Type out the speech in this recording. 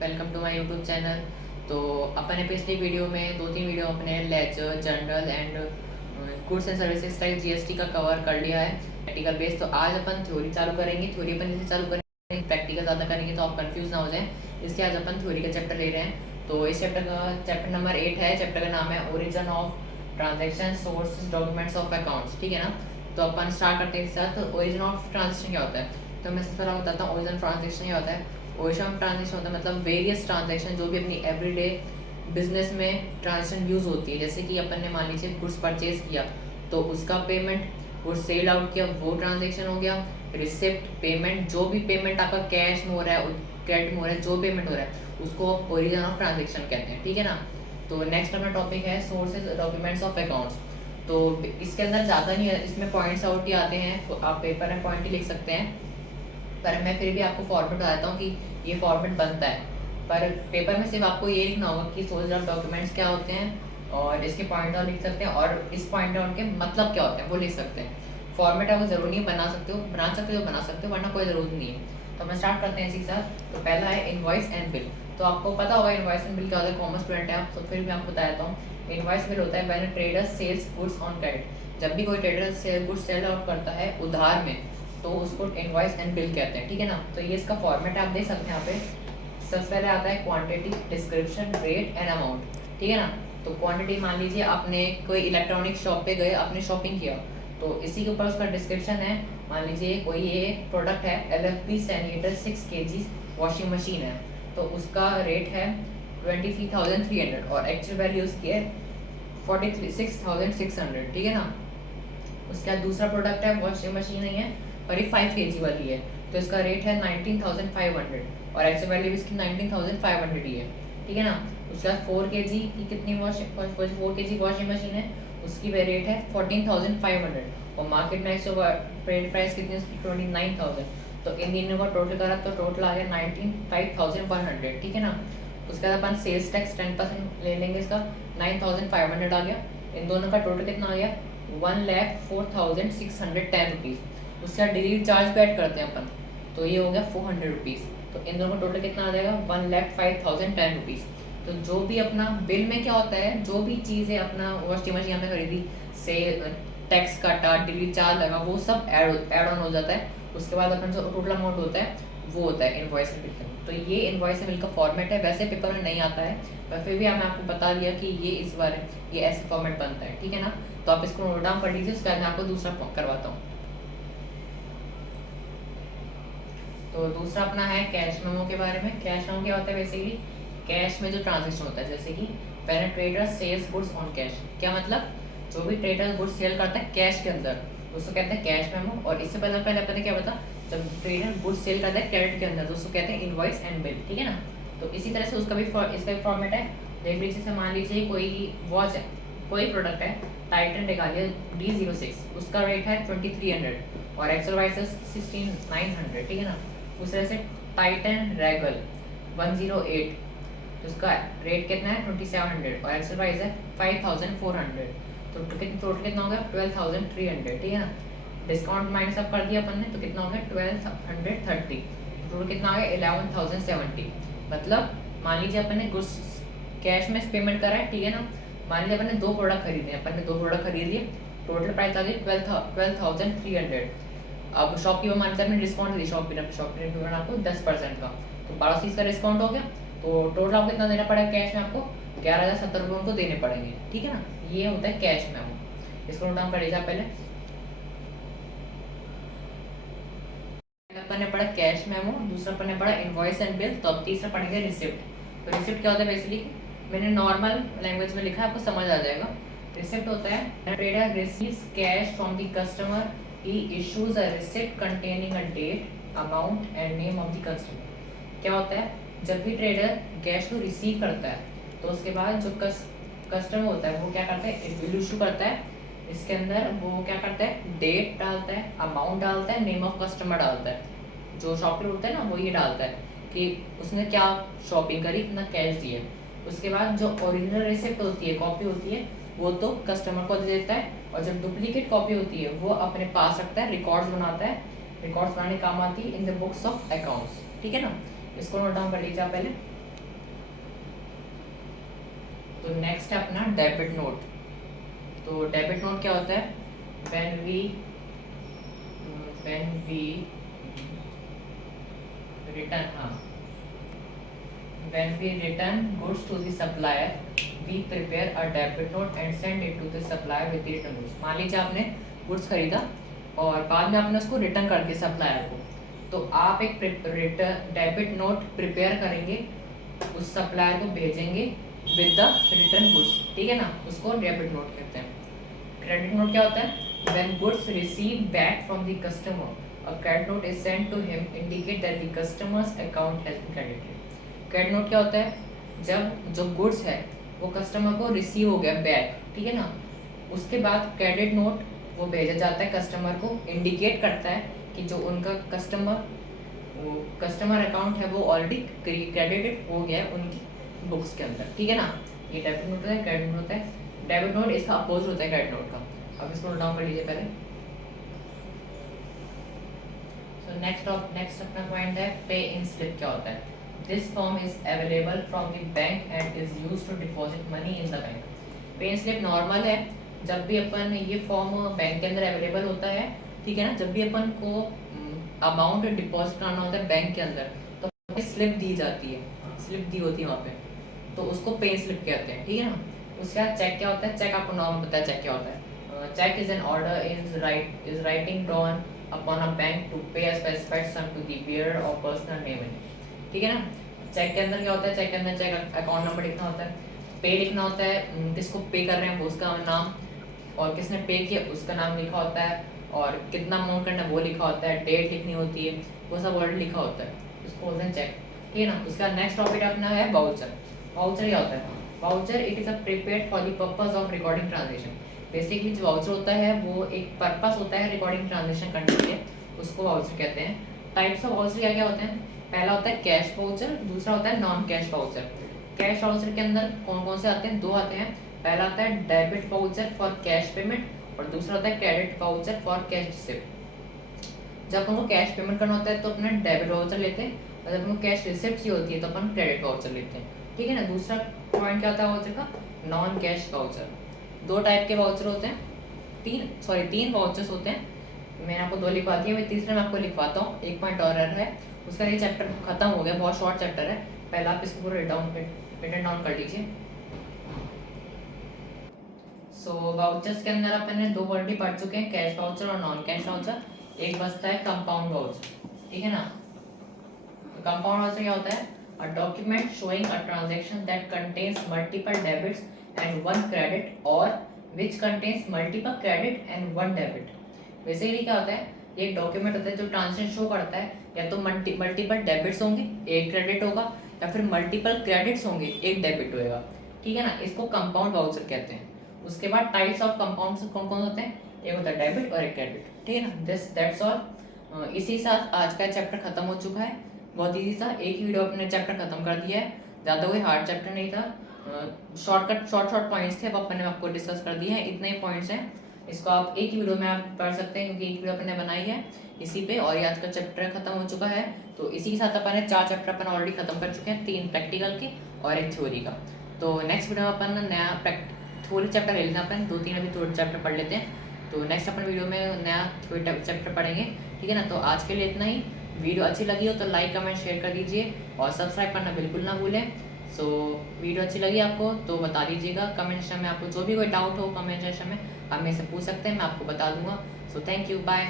Welcome to my YouTube channel. तो अपन ने पिछली वीडियो में 2-3 वीडियो अपने ledger general and goods and services tax GST का कवर कर लिया है प्रैक्टिकल बेस। तो आज अपन थ्योरी चालू करेंगे। थ्योरी अपन इसे चालू करेंगे, प्रैक्टिकल ज़्यादा करेंगे तो आप कंफ्यूज ना हो जाए, इसलिए आज अपन थ्योरी का चैप्टर ले रहे हैं। तो इस चैप्टर नंबर 8 है। चैप्टर का नाम है origin of transaction sources documents of accounts. ठीक है ना। तो अपन स्टार्ट करते हैं इसके साथ। तो ओरिजिन ऑफ ट्रांजेक्शन क्या होता है, तो मैं सबसे पहले बताता हूँ। ओरिजिन ट्रांजेक्शन क्या होता है। ओरिजिन ऑफ ट्रांजेक्शन होता है मतलब वेरियस ट्रांजेक्शन जो भी अपनी एवरीडे बिजनेस में ट्रांजेक्शन यूज़ होती है। जैसे कि अपन ने मान लीजिए गुड्स परचेज किया तो उसका पेमेंट, गुड्स सेल आउट किया वो ट्रांजेक्शन हो गया। रिसिप्ट पेमेंट, जो भी पेमेंट आपका कैश में हो रहा है, क्रेडिट में हो रहा है, जो पेमेंट हो रहा है उसको ओरिजिन ऑफ ट्रांजेक्शन कहते हैं। ठीक है ना। तो नेक्स्ट अपना टॉपिक है सोर्सेज डॉक्यूमेंट्स ऑफ अकाउंट्स। तो इसके अंदर ज़्यादा नहीं है, इसमें पॉइंट्स आउट ही आते हैं, तो आप पेपर में पॉइंट ही लिख सकते हैं। पर मैं फिर भी आपको फॉर्मेट बताता हूँ कि ये फॉर्मेट बनता है। पर पेपर में सिर्फ आपको ये लिखना होगा कि सोर्स ऑफ डॉक्यूमेंट्स क्या होते हैं और इसके पॉइंट आउट लिख सकते हैं, और इस पॉइंट आउट के मतलब क्या होते हैं वो लिख सकते हैं। फॉर्मेट आपको ज़रूरी नहीं, बना सकते हो बना सकते हो, वरना कोई ज़रूरत नहीं है। तो हम स्टार्ट करते हैं इसी के साथ। तो पहला है इनवॉइस एंड बिल। तो आपको पता होगा इनवॉइस एंड बिल क्या होता है, कॉमर्स स्टूडेंट है आप, तो फिर भी आपको बता देता हूँ। इनवॉइस बिल होता है when trader sells goods on credit. जब भी कोई trader sell goods sell out करता है उधार में तो उसको इनवॉइस एंड बिल कहते हैं। ठीक है ना। तो ये इसका फॉर्मेट आप देख सकते हैं यहाँ पे। सबसे पहले आता है quantity, description, rate and amount. ठीक है ना। तो क्वांटिटी मान लीजिए आपने कोई इलेक्ट्रॉनिक शॉप पे गए, आपने शॉपिंग किया, तो इसी के ऊपर उसका डिस्क्रिप्शन है। मान लीजिए कोई ये प्रोडक्ट है LFP senator 6 kg washing machine है, तो उसका रेट है 23,300 और एक्चुअल वैल्यू उसकी है 46,600। ठीक है ना। उसके बाद दूसरा प्रोडक्ट है वॉशिंग मशीन नहीं है और ये 5 kg वाली है, तो इसका रेट है 19,500 और एक्चुअल वैल्यू इसकी 19,500 ही है। ठीक है ना। उसके बाद 4 kg की कितनी 4 kg वॉशिंग मशीन है, उसकी रेट है 14,500 और मार्केट में ट्रेड प्राइस कितनी है उसकी 29,000। तो इन तीनों का टोटल करा तो टोटल आ गया 95,100। ठीक है ना। उसके बाद अपन सेल्स टैक्स 10% ले लेंगे, इसका 9,500 आ गया। इन दोनों का टोटल कितना आ गया 1,04,610 रुपीज़। उसके बाद डिलीवरी चार्ज भी ऐड करते हैं अपन, तो ये हो गया 400 रुपीज़। तो इन दोनों का टोटल कितना आ जाएगा 1,05,010 रुपीज़। तो जो भी अपना बिल में क्या होता है, जो भी चीज़ें अपना वॉशिंग मशीन हमने खरीदी से टैक्स काटा, डिलीवरी चार्ज लगा, वो सब ऐड ऑन हो जाता है। उसके बाद अपन जो टोटल अमाउंट होता है वो होता है इनवॉइस बिल का। तो ये इनवॉइस बिल का फॉर्मेट है। वैसे पेपर में नहीं आता है, पर फिर भी मैंने आपको बता दिया कि ये इस बार ये ऐसे फॉर्मेट बनता है। ठीक है ना। तो आप इसको नोट डाउन कर लीजिए, उसके बाद मैं आपको दूसरा करवाता हूँ। तो दूसरा अपना है कैश मेमो के बारे में। कैश मेमो क्या होता है, बेसिकली कैश में जो ट्रांजेक्शन होता है, जैसे कि पहले trader sells goods on cash. क्या मतलब, जो भी ट्रेडर गुड्स सेल करता है कैश के अंदर उसको कहते हैं कैश मेमो। और इससे पहले अपने क्या बता, जब ट्रेडर गुड्स सेल करता है क्रेडिट के अंदर तो उसको कहते हैं इनवॉइस एंड बिल। ठीक है ना। तो इसी तरह से उसका भी इसका भी फॉर्मेट है। देख लीजिए, से मान लीजिए कोई वॉच है, कोई प्रोडक्ट है, टाइटन निकालिए D06, उसका रेट है 2300 और एक्सेल वाइज 16,900। ठीक है ना। उस तरह से टाइटन रेगल 108, तो उसका रेट कितना है 2700 और एक्सेल प्राइस है 5400। तो टोटल कितना हो गया 12,300। ठीक है ना। डिस्काउंट माइनस अप कर दिया अपन ने तो कितना हो गया 1230। टोटल कितना आ गया 11,070। मतलब मान लीजिए अपन ने गुड्स कैश में पेमेंट करा है। ठीक है ना। मान लीजिए अपन ने 2 प्रोडक्ट खरीदे, अपन ने 2 प्रोडक्ट खरीद लिए, टोटल प्राइस आ गई 12,300। अब शॉपकीपर मानकर मैंने डिस्काउंट दी, शॉपकीपर आपको 10% का, तो 12 का डिस्काउंट हो गया। तो टोटल आपको कितना देना पड़ेगा कैश में, आपको 11,070 रुपये उनको देने पड़ेंगे। ठीक है ना। ये होता है कैश मेमो। इसको नोट डाउन कर लीजिए पहले। अपन ने पढ़ा कैश मेमो, दूसरा अपन ने पढ़ा इनवॉइस एंड बिल, तो अब तीसरा पढ़ेंगे रिसिप्ट। तो रिसिप्ट क्या होता है, बेसिकली मैंने नॉर्मल लैंग्वेज में लिखा है, आपको समझ आ जाएगा। रिसिप्ट होता है trader receives cash from the customer, he issues a receipt containing a date, amount and name of the customer. क्या होता है, जब भी ट्रेडर कैश को रिसीव करता है तो उसके बाद जो कस्टमर होता है वो क्या करता है, बिल इशू करता है। इसके अंदर वो क्या करता है, डेट डालता है, अमाउंट डालता है, नेम ऑफ कस्टमर डालता है। जो शॉपिंग होता है ना वो ये डालता है कि उसने क्या शॉपिंग करी, कितना कैश दिया। उसके बाद जो ओरिजिनल रिसिप्ट होती है, कॉपी होती है, वो तो कस्टमर को दे देता है, और जब डुप्लीकेट कॉपी होती है वो अपने पास रखता है, रिकॉर्ड्स बनाता है। रिकॉर्ड्स बनाने काम आती है in the books of accounts. ठीक है ना। इसको नोट डाउन कर लीजिए आप पहले। तो नेक्स्ट है अपना डेबिट नोट। तो डेबिट नोट क्या होता है? व्हेन वी रिटर्न, हाँ, when we return goods to the supplier, we prepare a debit note and send it to the supplier with the return goods। मान लीजिए आपने गुड्स खरीदा और बाद में आपने उसको रिटर्न कर दिया सप्लायर को, तो आप एक डेबिट नोट प्रिपेयर करेंगे, उस सप्लायर को भेजेंगे विद द रिटर्न गुड्स, ठीक है ना, उसको डेबिट नोट कहते हैं। क्रेडिट नोट क्या होता है? when goods received back from the customer, a credit note is sent to him indicate that the customer's account has been credited। Credit note क्या होता है? जब जो गुड्स है वो कस्टमर को रिसीव हो गया बैक, ठीक है ना, उसके बाद क्रेडिट नोट वो भेजा जाता है कस्टमर को, इंडिकेट करता है कि जो उनका कस्टमर अकाउंट है वो ऑलरेडी क्रेडिटेड हो गया है उनकी बुक्स के अंदर, ठीक है ना। ये डेबिट नोट होता है, क्रेडिट नोट होता है। डेबिट नोट इसका अपोज होता है क्रेडिट नोट का। अब इसको नोट डाउन कर लीजिए पहले। सो नेक्स्ट अपना पॉइंट है पे इन स्लिप क्या होता है? This form is available from the bank and is used to deposit money in the bank. Pay in slip normal है, जब भी अपन ये फॉर्म बैंक के अंदर अवेलेबल होता है, ठीक है ना, जब भी अपन को अमाउंट डिपॉजिट कराना होता है बैंक के अंदर तो स्लिप दी जाती है, स्लिप दी होती है वहाँ पे, तो उसको पे स्लिप कहते हैं, ठीक है ना। उसके बाद चेक क्या होता है? चेक आपको नॉर्मल पता है चेक क्या होता है। Cheque is an order is writing down upon a bank to pay a specified sum to the bearer और पर्सनल नेम, ठीक है ना। चेक के अंदर क्या होता है? चेक के अंदर चेक अकाउंट नंबर लिखना होता है, पे लिखना होता है, किसको पे कर रहे हैं वो उसका नाम, और किसने पे किया उसका नाम लिखा होता है, और कितना अमाउंट करना है वो लिखा होता है, डेट लिखनी होती है, वो सब ऑलरेडी लिखा होता है, उसको बोलते हैं चेक, ठीक है ना। उसका नेक्स्ट टॉपिक अपना है वाउचर। वाउचर क्या होता है? Voucher it is a prepared for the purpose of recording transaction. Basically जो वाउचर होता है वो एक पर्पस होता है रिकॉर्डिंग ट्रांजेक्शन करने के लिए, उसको वाउचर कहते हैं। टाइप्स ऑफ वाउचर क्या क्या होते हैं? पहला होता है कैश वाउचर, दूसरा होता है non cash voucher. Cash voucher के अंदर कौन कौन से आते हैं? दो आते हैं। पहला आता है debit voucher for cash payment और दूसरा होता है credit voucher for cash receipt. जब हमको कैश पेमेंट करना होता है तो अपना डेबिट वाउचर लेते हैं, और जब हमको कैश रिसिप्ट ही होती है तो अपन क्रेडिट वाउचर लेते हैं, ठीक है ना। दूसरा पॉइंट क्या होता है वाउचर का? Non cash voucher. दो टाइप के वाउचर होते हैं, तीन वाउचर्स होते हैं। मैंने आपको दो लिखवा दिए, मैं तीसरा मैं आपको लिखवाता हूँ, एक पॉइंट और है। उसका ये चैप्टर खत्म हो गया, बहुत शॉर्ट चैप्टर है, पहले आप इसको पूरा रिटर्न डाउन कर लीजिए। सो वाउचर्स के अंदर अपन ने दो ऑलरेडी पढ़ चुके हैं, कैश वाउचर और नॉन कैश वाउचर। एक बचता है कंपाउंड वाउचर, ठीक है ना। तो कंपाउंड वाउचर क्या होता है? A document showing a transaction that contains multiple debits and one credit और which contains multiple credit and one debit. Basically क्या होता है? ये एक डॉक्यूमेंट होता है जो ट्रांजैक्शन शो करता है, या तो मल्टीपल डेबिट्स होंगे, एक क्रेडिट होगा, या फिर मल्टीपल क्रेडिट्स होंगे, एक डेबिट होएगा, ठीक है ना। इसको कंपाउंड वाउचर कहते हैं। उसके बाद टाइप्स ऑफ कंपाउंड्स कौन कौन होते हैं? एक होता है डेबिट और एक क्रेडिट, ठीक है ना। That's all. इसी साथ आज का चैप्टर खत्म हो चुका है, बहुत ईजी था, एक ही वीडियो अपने चैप्टर खत्म कर दिया है, ज़्यादा कोई हार्ड चैप्टर नहीं था। शॉर्ट पॉइंट्स थे वो अपन ने आपको डिस्कस कर दिए हैं, इतने ही पॉइंट्स हैं। इसको आप एक ही वीडियो में आप पढ़ सकते हैं क्योंकि एक वीडियो अपन ने बनाई है इसी पे, और ये आज का चैप्टर खत्म हो चुका है। तो इसी के साथ अपन ने 4 चैप्टर अपन ऑलरेडी खत्म कर चुके हैं, 3 प्रैक्टिकल के और एक थ्योरी का। तो नेक्स्ट वीडियो में अपन नया थ्योरी चैप्टर ले लेना, अपन 2-3 अभी थ्योरी चैप्टर पढ़ लेते हैं, तो नेक्स्ट अपन वीडियो में नया थ्योरी चैप्टर पढ़ेंगे, ठीक है ना। तो आज के लिए इतना ही। वीडियो अच्छी लगी हो तो लाइक कमेंट शेयर कर दीजिए और सब्सक्राइब करना बिल्कुल ना भूलें। सो वीडियो अच्छी लगी आपको तो बता दीजिएगा कमेंट सेक्शन में, आपको जो भी कोई डाउट हो कमेंट सेक्शन में आप मेरे से पूछ सकते हैं, मैं आपको बता दूंगा। So thank you, bye.